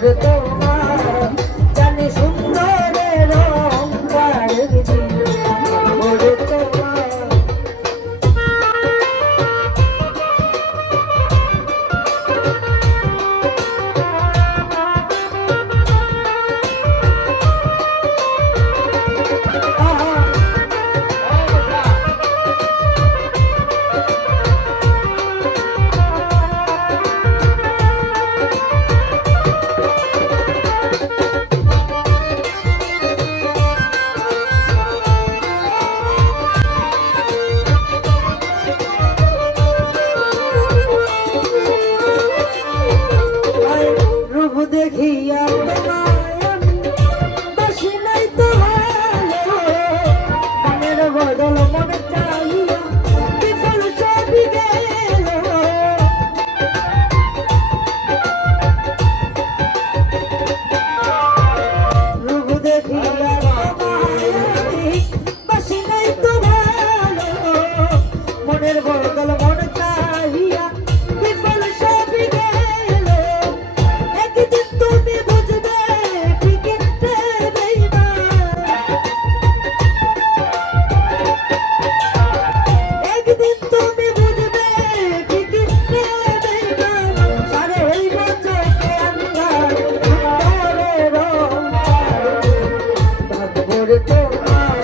ভোরে তোমার জানি সুন্দরের অঙ্কারের দিন ভোরে তোমার দেখিয়া বাসি নাই তো মনের বদল মনে চাইয়া বিফল সবই গেল রূপ দেখিয়া বাসি নাই তো ভালো মনের বদল মনে চাইয়া বিফল সবই গেল একদিন তুমি বুঝবে ঠিকই বেইমান একদিন তুমি বুঝবে ঠিকই বেইমান সারে হইব চোখে আন্ধার সুন্দরের অঙ্কার ভোরে তোমার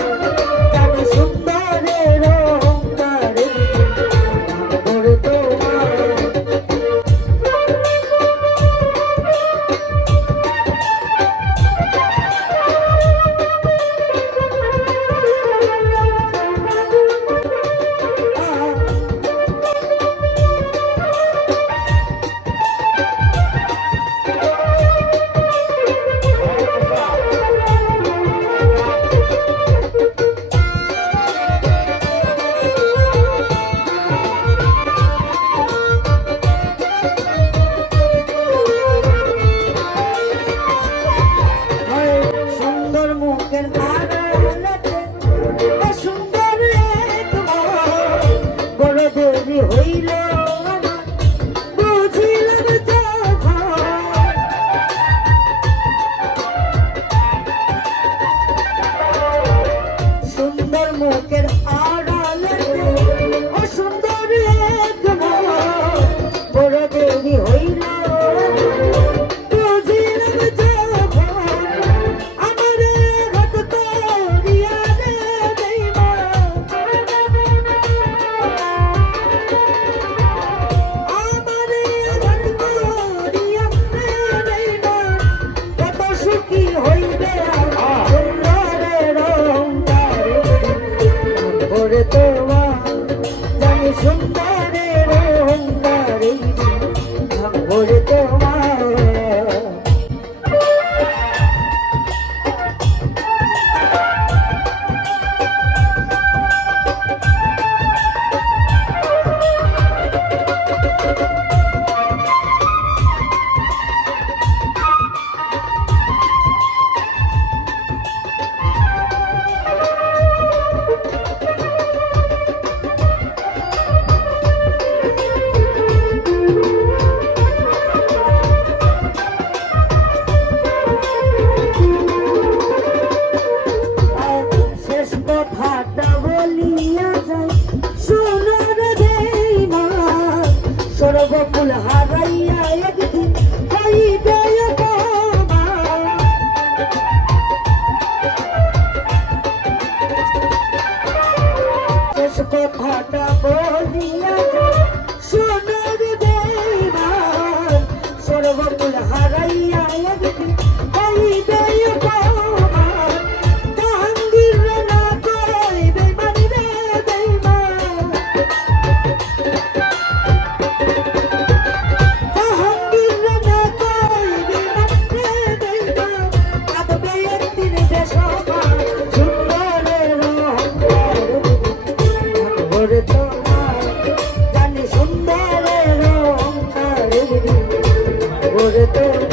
জানি সুন্দরের অঙ্কার ভোরে তোমার সুন্দর মুখের আড়ালেতে সুন্দর এক বড় দেরি হইল বুঝিলাম যখন সুন্দর মুখের আড়ালেতে সুন্দর এক বড় দেরি হইল ভোরে তোমার জানি সুন্দরের অহংকার ভোরে তোমার কথাটা বলিয়া যাই সোনার বেইমান সর্বকুল হারাইয়া একদিন হইবে অপমান শেষ কথাটা বলিয়া যাই সোনার বেইমান সর্বকুল হারাইয়া একদিন হইবে অপমান ভোরে তোমার জানি সুন্দরের অঙ্কার ভোরে তোমার